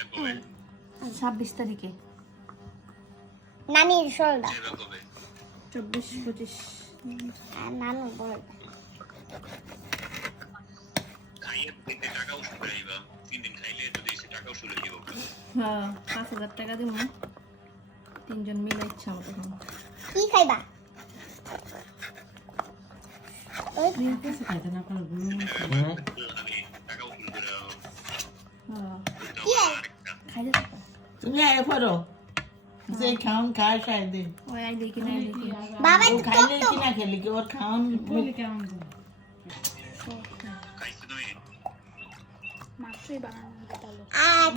26 তারিখে নানির ষোলটা 24-25 আর নানু বড় হ্যাঁ 5,000 টাকা দিব তিনজন মিলে ইচ্ছা মতো খাবো কি খাইবা খাইলে তুমি আয় পড়ো যে খাওন খায় খাই দে ওই আই দেখি না দেখি বাবা ও খাইলে কি না খেলে কি ওর খাওন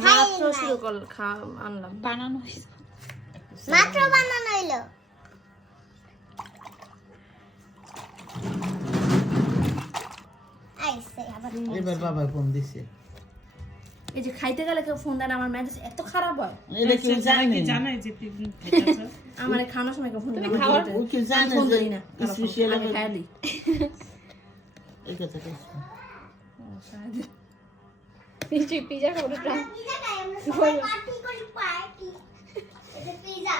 মাত্র শুরু কর আনলাম বানানো হয়েছে মাত্র বানানো হইলো আইছে আবার এবার বাবা ফোন দিছে এই যে খাইতে গেলে কেউ ফোন দেন আমার মেজাজ এত খারাপ হয় এটা কি জানে জানাই যে তুই খাইতেছ আমার খাওয়ার সময় কেউ ফোন দেন ও কি জানে ফোন যে দিই না স্পেশাল আমি খাইলি এই কথা কি পিজা খাবো না পিজা খাই আমরা সবাই পার্টি করি পার্টি এটা পিজা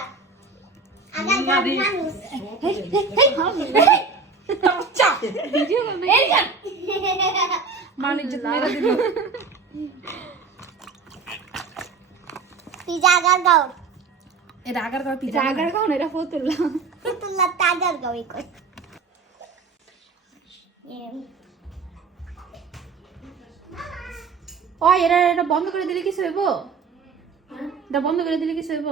আগা মানুষ চা ভিডিও বানাই এই যান মানিক যে মেরা দিল পিজা আগার গাও এটা আগার গাও পিজা আগার গাও না এটা ফতুল্লা তুল্লা তাগার গাও এই কই ও এটা বন্ধ করে দিলে কিছু হইব এটা বন্ধ করে দিলে কিছু হইব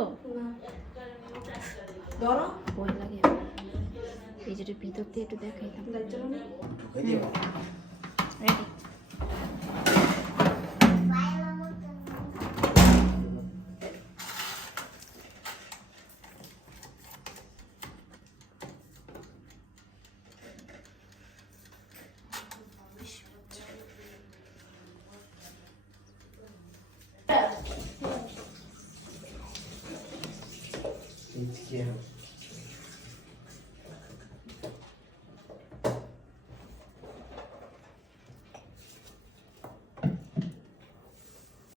ধরো ভয় লাগে এই যেটা ভিতর দিয়ে একটু দেখাইতাম রেডি It's here.